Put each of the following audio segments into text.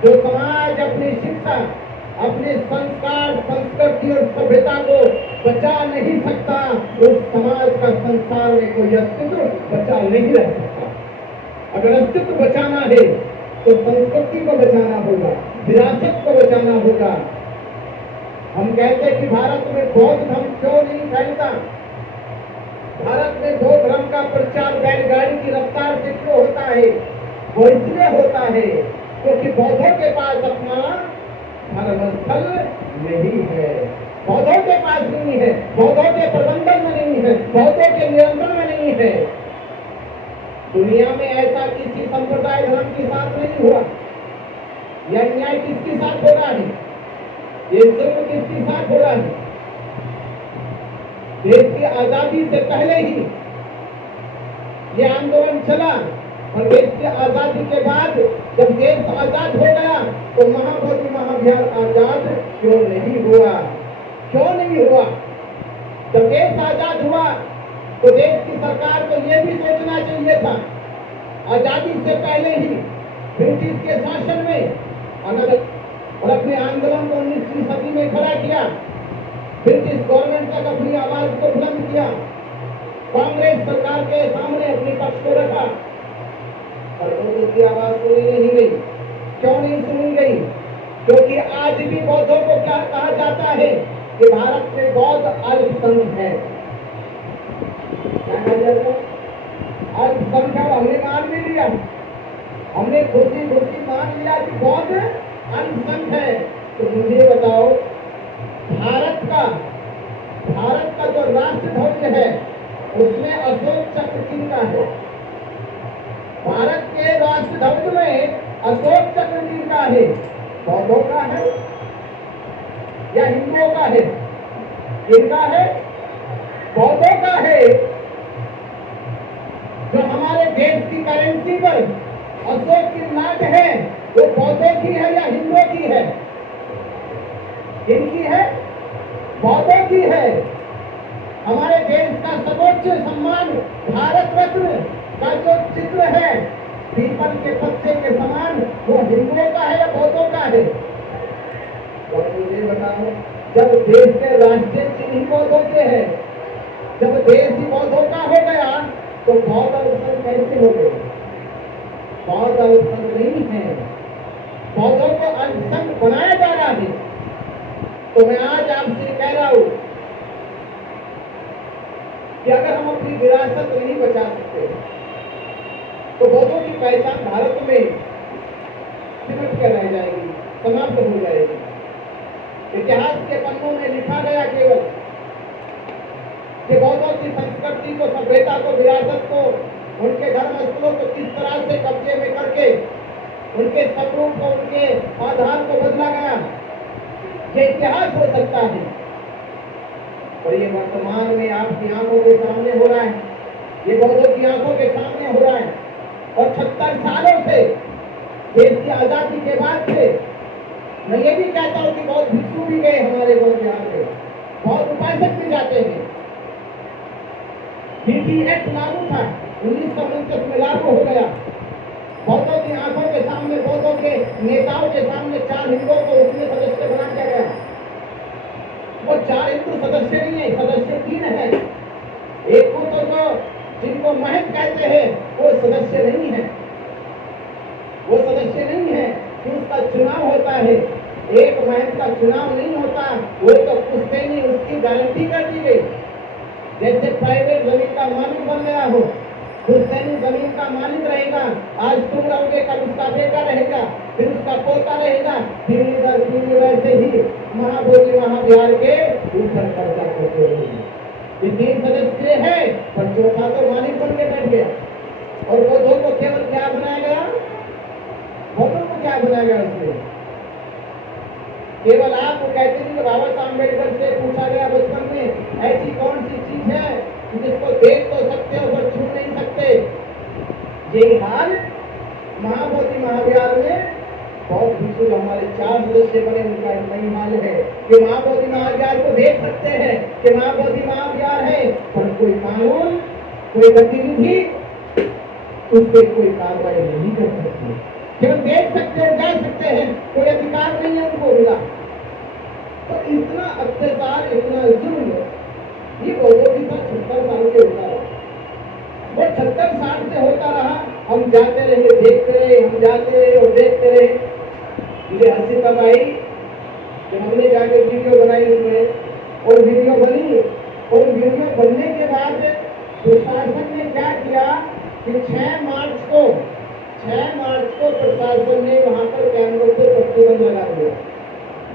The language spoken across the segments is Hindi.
जो समाज अपनी शिक्षा, अपने संस्कार, संस्कृति और सभ्यता को बचा नहीं सकता, उस समाज का संसार में कोई अस्तित्व बचा नहीं रह सकता। अगर अस्तित्व बचाना है तो संस्कृति को बचाना होगा, विरासत को बचाना होगा। हम कहते हैं कि भारत में बौद्ध धर्म क्यों नहीं फैलता? भारत में बौद्ध धर्म का प्रचार बैलगाड़ी की रफ्तार से क्यों होता है? वो इसलिए होता है क्योंकि बौद्धों के पास अपना धर्मस्थल नहीं है, बौद्धों के पास नहीं है, बौद्धों के प्रबंधन में नहीं है, बौद्धों के नियंत्रण में नहीं है। दुनिया में ऐसा किसी संप्रदाय धर्म के साथ नहीं हुआ। यह अन्याय किसके साथ हो रहा है? ये जुल्म किसके साथ हो रहा है? देश की आजादी से पहले ही ये आंदोलन चला और देश की आजादी के बाद जब देश आजाद हो गया तो महाबोधि महाविहार आजाद क्यों नहीं हुआ? क्यों नहीं हुआ? जब देश आजाद हुआ तो देश की सरकार को यह भी सोचना चाहिए था, आजादी से पहले ही ब्रिटिश के शासन में और अपने आंदोलन को 19वीं सदी में खड़ा किया, ब्रिटिश गवर्नमेंट तक अपनी आवाज को बुलंद किया, कांग्रेस सरकार के सामने अपने पक्ष को रखा, पर बौद्धों की आवाज सुनी नहीं गई। क्यों नहीं सुनी गई? क्योंकि आज भी बौद्धों को क्या कहा जाता है कि भारत में बौद्ध अल्पसंख्यक है। क्या कहा जाता है? अल्पसंख्यक। हमने मान भी लिया, हमने खुशी खुशी मान लिया कि बौद्ध अल्पसंख्यक है। तो मुझे बताओ, भारत का जो राष्ट्र ध्वज है उसमें अशोक चक्र किनका है? भारत के राष्ट्र ध्वज में अशोक चक्र किनका है? बौद्धों का है या हिंदुओं का है? किनका है? बौद्धों का है। जो हमारे देश की करेंसी पर अशोक की नाट है वो बौद्धों की है या हिंदुओं की है? किनकी है? बौद्धों की है। हमारे देश का सर्वोच्च सम्मान भारत रत्न का जो चित्र है पीपल के पत्ते के समान, वो हिंदुओं का है या बौद्धों का है? तो मुझे बताओ, जब देश के राष्ट्रीय चिन्ह ही बौद्धों के हैं, जब देश ही बौद्धों का हो गया तो बौद्ध अल्पसंख्यक कैसे हो गए? बौद्ध अल्पसंख्यक नहीं है, बौद्धों को अल्पसंख्यक बनाया जा रहा है। तो मैं आज आपसे कह रहा हूं कि अगर हम अपनी विरासत नहीं बचा सकते तो बौद्धों की पहचान भारत में सिमट कर रह जाएगी, समाप्त हो जाएगी। इतिहास के पन्नों में लिखा गया केवल कि बौद्धों की संस्कृति को, सभ्यता को, विरासत को, उनके धर्मस्थलों को किस तरह से कब्जे में करके उनके स्वरूप को, उनके आधार को बदला गया। ये इतिहास हो सकता है और ये वर्तमान में आपकी आंखों के सामने हो रहा है, ये बौद्धों की आंखों के सामने हो रहा है। और 76 सालों से, देश की आजादी के बाद से, मैं ये भी कहता हूँ कि बहुत भिक्षु भी गए हमारे बौद्ध बिहार में, बहुत उपासक भी जाते हैं। डीटी एक्ट लागू था, 1949 में लागू हो गया। बौद्धों की आंखों के सामने, बौद्धों के नेताओं के सामने 4 हिंदुओं को उसमें सदस्य बना दिया गया। वो 4 हिंदू सदस्य नहीं है, सदस्य 3 है। एक को तो जो जिनको महंत कहते हैं वो सदस्य नहीं है, वो सदस्य नहीं है कि उसका चुनाव होता है। एक महंत का चुनाव नहीं होता, वो तो पुश्तैनी उसकी गारंटी कर दी गई। जैसे प्राइवेट जमीन का मालिक बन गया हो, पुश्तैनी जमीन का मालिक रहेगा, आज तुम रहोगे, कल उसका बेटा रहेगा, फिर उसका पोता रहेगा, फिर इधर फिर वैसे ही महाबोधि महाविहार के ऊपर कब्जा करते रहेंगे। ये 3 सदस्य है पर चौथा तो मालिक बन के बैठ गया। और बौद्धों को केवल क्या बनाया गया? बौद्धों को क्या बनाया गया उसमें? केवल आपको कहते हैं कि बाबा साहब अम्बेडकर से पूछा गया बचपन में, ऐसी कौन सी चीज है जिसको देख तो सकते हो पर छू नहीं सकते? यही हाल महाबोधि महाविहार में बहुत भिक्षु हमारे 4 सदस्य बने, उनका नई हाल है कि महाबोधि महाविहार को देख सकते हैं कि महाबोधि महाविहार है, पर कोई कानून, कोई गतिविधि उस पर कोई कार्रवाई नहीं कर सकती। केवल देख सकते हैं, जा सकते हैं, कोई अधिकार नहीं है उनको मिला। तो इतना अत्याचार, इतना जुल्म ये बौद्धों के साथ 70 साल के होता रहा। वो 70 साल से होता रहा। हम जाते रहे, देखते रहे, हम जाते रहे और देखते रहे। मुझे हंसी तब आई कि हमने जाके वीडियो बनाई उसमें, और वीडियो बनी, और वीडियो बनने के बाद प्रशासन ने क्या किया कि 6 मार्च को प्रशासन ने वहां पर कैमरों पर प्रतिबंध लगा दिया।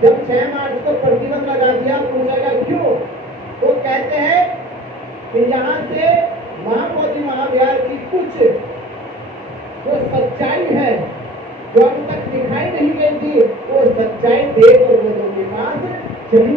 जब 6 मार्च को प्रतिबंध लगा दिया, पूछा गया क्यों, तो कहते हैं कि यहाँ से महाबोधि महाविहार की कुछ जो सच्चाई है, जो अब तक दिखाई नहीं गई थी, वो सच्चाई देश और लोगों के पास चली